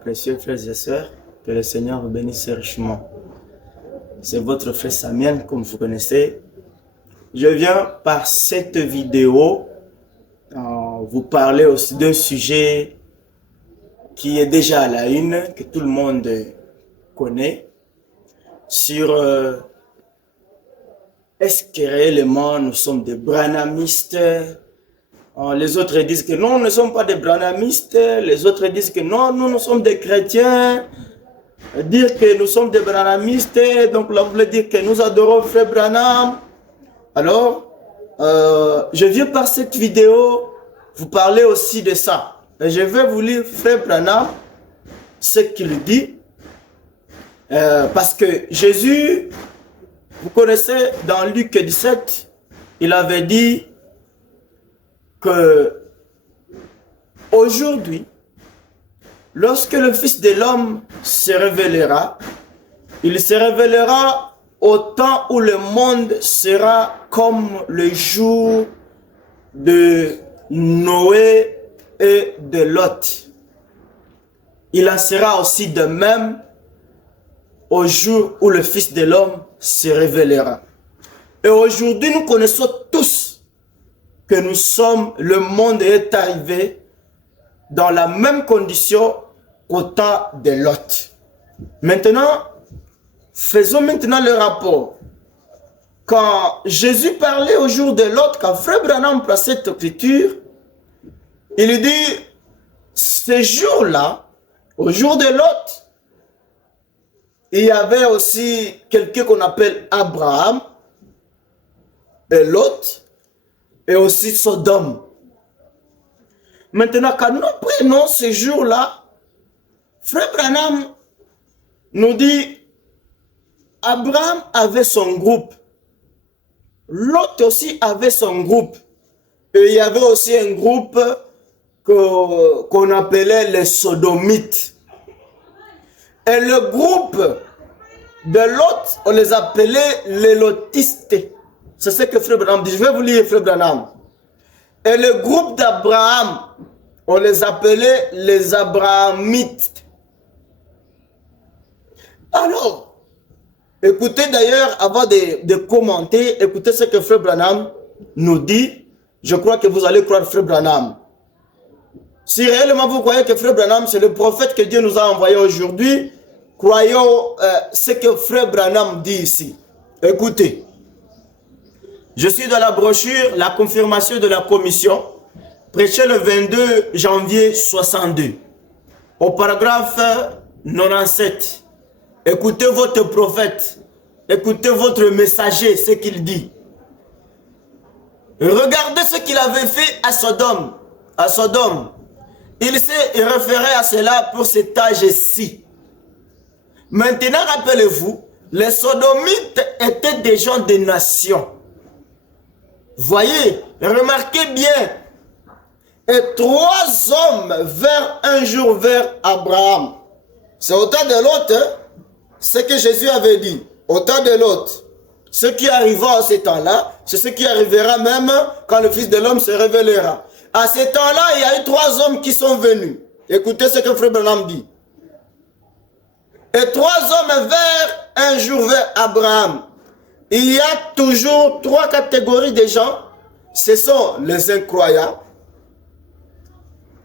précieux frères et sœurs, que le Seigneur vous bénisse richement. C'est votre frère Samuel, comme vous connaissez. Je viens par cette vidéo vous parler aussi d'un sujet qui est déjà à la une, que tout le monde connaît, sur est-ce que réellement nous sommes des branhamistes? Les autres disent que non, nous ne sommes pas des branhamistes. Les autres disent que non, nous sommes des chrétiens. Dire que nous sommes des branhamistes, donc là, vous voulez dire que nous adorons Frère Branham. Alors, je viens par cette vidéo vous parler aussi de ça. Et je vais vous lire Frère Branham, ce qu'il dit. Parce que Jésus, vous connaissez dans Luc 17, il avait dit que aujourd'hui, lorsque le Fils de l'homme se révélera, il se révélera au temps où le monde sera comme le jour de Noé et de Lot. Il en sera aussi de même au jour où le Fils de l'homme se révélera. Et aujourd'hui, nous connaissons tous que nous sommes, le monde est arrivé dans la même condition qu'au temps de Lot. Maintenant, faisons maintenant le rapport. Quand Jésus parlait au jour de Lot, quand Frère Branham prend cette écriture, il dit, ce jour-là, au jour de Lot, il y avait aussi quelqu'un qu'on appelle Abraham, et Lot, et aussi Sodome. Maintenant, quand nous prenons ce jour-là, Frère Branham nous dit, Abraham avait son groupe, Lot aussi avait son groupe, et il y avait aussi un groupe qu'on appelait les Sodomites. Et le groupe de Lot, on les appelait les Lotistes. C'est ce que Frère Branham dit. Je vais vous lire Frère Branham. Et le groupe d'Abraham, on les appelait les Abrahamites. Alors, écoutez d'ailleurs, avant de commenter, écoutez ce que Frère Branham nous dit. Je crois que vous allez croire Frère Branham. Si réellement vous croyez que Frère Branham, c'est le prophète que Dieu nous a envoyé aujourd'hui, croyons ce que Frère Branham dit ici. Écoutez. Je suis dans la brochure, la confirmation de la commission, prêchée le 22 janvier 62. Au paragraphe 97. Écoutez votre prophète, écoutez votre messager, ce qu'il dit. Regardez ce qu'il avait fait à Sodome. À Sodome. Il s'est référé à cela pour cet âge-ci. Maintenant, rappelez-vous, les Sodomites étaient des gens des nations. Voyez, remarquez bien. Et 3 hommes vinrent un jour vers Abraham. C'est au temps de Lot, hein? Ce que Jésus avait dit. Au temps de Lot. Ce qui arriva à ce temps-là, c'est ce qui arrivera même quand le Fils de l'homme se révélera. À ce temps-là, il y a eu 3 hommes qui sont venus. Écoutez ce que Frère Branham dit. Et 3 hommes vinrent un jour vers Abraham. Il y a toujours 3 catégories de gens. Ce sont les incroyants,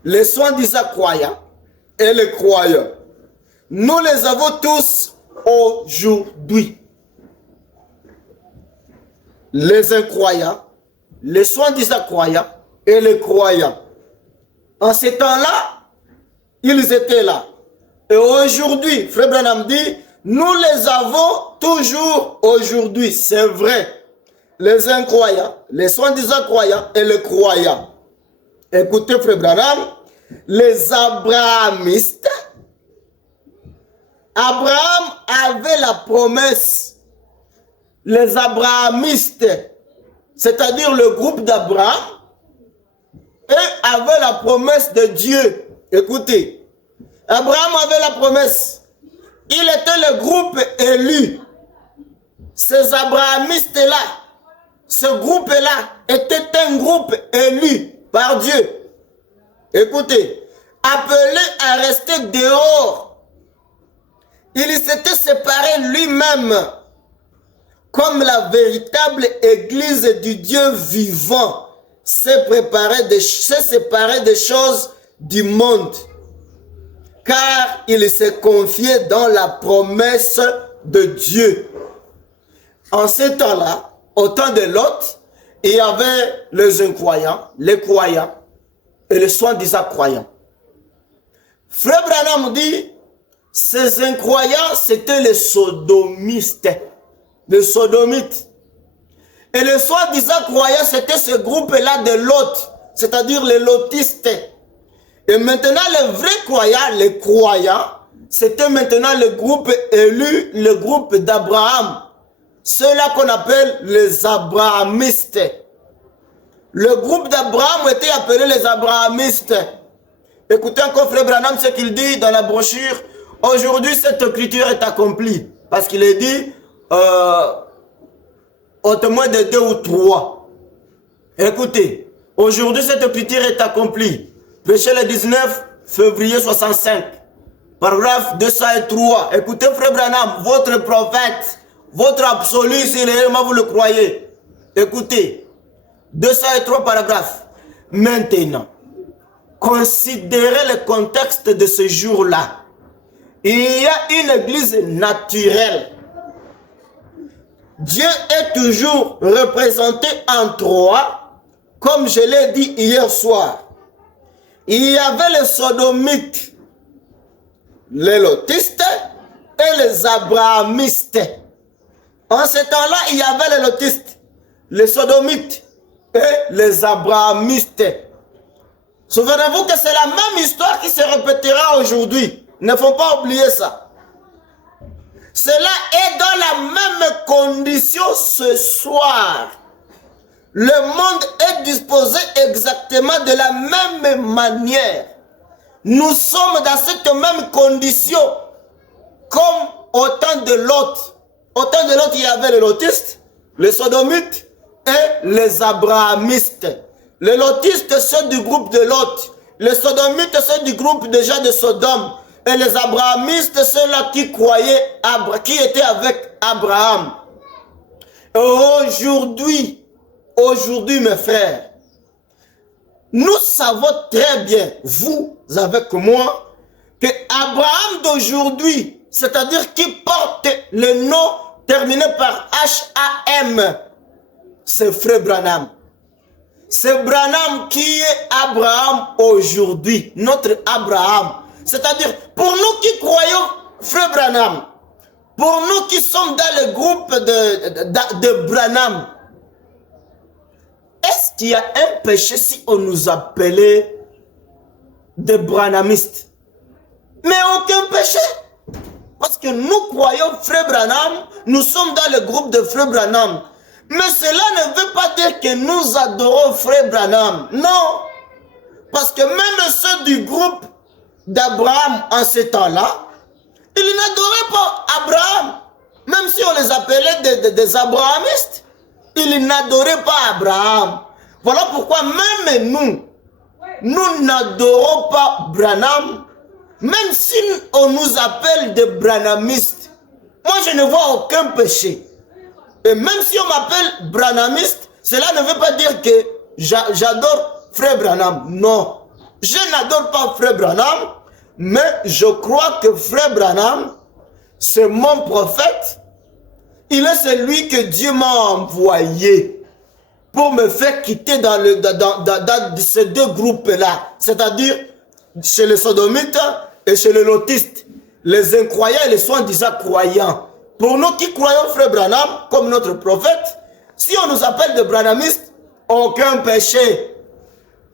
les soi-disant croyants et les croyants. Nous les avons tous aujourd'hui. Les incroyants, les soi-disant croyants et les croyants. En ce temps-là, ils étaient là. Et aujourd'hui, Frère Branham dit, nous les avons toujours aujourd'hui, c'est vrai. Les incroyants, les soi-disant croyants et les croyants. Écoutez Frère Branham, les abrahamistes. Abraham avait la promesse. Les abrahamistes, c'est-à-dire le groupe d'Abraham, eux avaient la promesse de Dieu. Écoutez, Abraham avait la promesse. Il était le groupe élu. Ces abrahamistes-là, ce groupe-là était un groupe élu par Dieu. Écoutez, appelé à rester dehors. Il s'était séparé lui-même comme la véritable église du Dieu vivant, s'est séparé des choses du monde, car il s'est confié dans la promesse de Dieu. En ce temps-là, au temps de Lot, il y avait les incroyants, les croyants et les soi-disant croyants. Frère Branham dit, ces incroyants, c'était les sodomistes, les sodomites. Et les soi-disant croyants, c'était ce groupe-là de Lot, c'est-à-dire les lotistes. Et maintenant, les vrais croyants, c'était maintenant le groupe élu, le groupe d'Abraham. Ceux-là qu'on appelle les abrahamistes. Le groupe d'Abraham était appelé les abrahamistes. Écoutez encore Frère Branham ce qu'il dit dans la brochure. Aujourd'hui, cette écriture est accomplie. Parce qu'il est dit au témoin de 2 ou 3. Écoutez, aujourd'hui, cette écriture est accomplie. Péché le 19 février 65. Paragraphe 203. Écoutez Frère Branham, votre prophète, votre absolu, si réellement vous le croyez. Écoutez, 203 paragraphes. Maintenant, considérez le contexte de ce jour-là. Il y a une église naturelle. Dieu est toujours représenté en 3, comme je l'ai dit hier soir. Il y avait les sodomites, les lotistes et les abrahamistes. En ce temps-là, il y avait les lotistes, les sodomites et les abrahamistes. Souvenez-vous que c'est la même histoire qui se répétera aujourd'hui. Ne faut pas oublier ça. Cela est dans la même condition ce soir. Le monde est disposé exactement de la même manière. Nous sommes dans cette même condition comme au temps de Lot. Au temps de Lot, il y avait les lotistes, les sodomites et les abrahamistes. Les lotistes, ceux du groupe de Lot. Les sodomites, ceux du groupe déjà de Sodome. Et les abrahamistes, ceux-là qui croyaient, qui étaient avec Abraham. Aujourd'hui, mes frères, nous savons très bien, vous avec moi, que Abraham d'aujourd'hui, c'est-à-dire qui porte le nom terminé par H-A-M, c'est Frère Branham. C'est Branham qui est Abraham aujourd'hui, notre Abraham. C'est-à-dire, pour nous qui croyons Frère Branham, pour nous qui sommes dans le groupe de Branham, est-ce qu'il y a un péché si on nous appelait des branhamistes? Mais aucun péché. Parce que nous croyons Frère Branham, nous sommes dans le groupe de Frère Branham. Mais cela ne veut pas dire que nous adorons Frère Branham. Non. Parce que même ceux du groupe d'Abraham en ce temps-là, ils n'adoraient pas Abraham. Même si on les appelait des abrahamistes, ils n'adoraient pas Abraham. Voilà pourquoi même nous n'adorons pas Branham, même si on nous appelle des branhamistes. Moi, je ne vois aucun péché. Et même si on m'appelle branhamiste, cela ne veut pas dire que j'adore Frère Branham. Non, je n'adore pas Frère Branham, mais je crois que Frère Branham, c'est mon prophète. Il est celui que Dieu m'a envoyé pour me faire quitter dans ces deux groupes-là, c'est-à-dire chez les sodomites et chez les lotistes, les incroyants et les soi-disant croyants. Pour nous qui croyons Frère Branham comme notre prophète, si on nous appelle des branhamistes, aucun péché.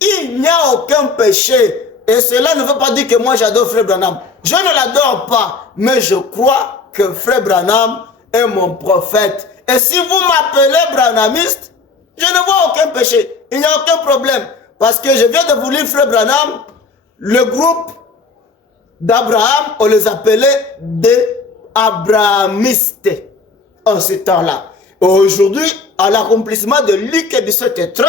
Il n'y a aucun péché. Et cela ne veut pas dire que moi j'adore Frère Branham. Je ne l'adore pas, mais je crois que Frère Branham est mon prophète. Et si vous m'appelez branhamiste, je ne vois aucun péché. Il n'y a aucun problème. Parce que je viens de vous lire Frère Branham, le groupe d'Abraham, on les appelait des abrahamistes en ce temps-là. Aujourd'hui, à l'accomplissement de Luc 17 et 30,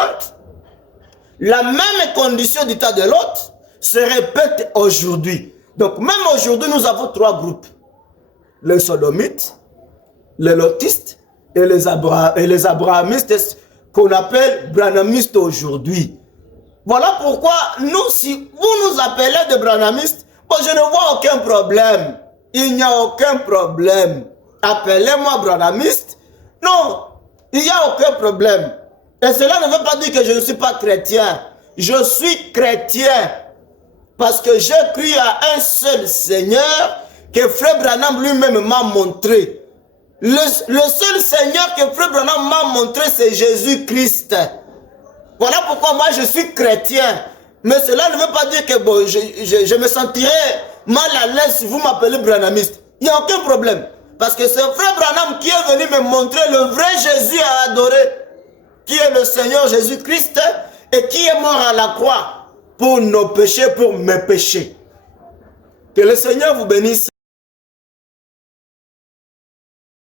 la même condition du temps de Lot, se répète aujourd'hui. Donc même aujourd'hui, nous avons 3 groupes. Les sodomites, les lotistes et les abrahamistes qu'on appelle branhamistes aujourd'hui. Voilà pourquoi nous, si vous nous appelez des branhamistes, bon, je ne vois aucun problème. Il n'y a aucun problème. Appelez-moi branhamiste. Non, il n'y a aucun problème. Et cela ne veut pas dire que je ne suis pas chrétien. Je suis chrétien parce que j'ai cru à un seul Seigneur que Frère Branham lui-même m'a montré. Le seul Seigneur que Frère Branham m'a montré, c'est Jésus-Christ. Voilà pourquoi moi je suis chrétien. Mais cela ne veut pas dire que bon, je me sentirai mal à l'aise si vous m'appelez branhamiste. Il n'y a aucun problème. Parce que c'est Frère Branham qui est venu me montrer le vrai Jésus à adorer, qui est le Seigneur Jésus-Christ et qui est mort à la croix pour nos péchés, pour mes péchés. Que le Seigneur vous bénisse.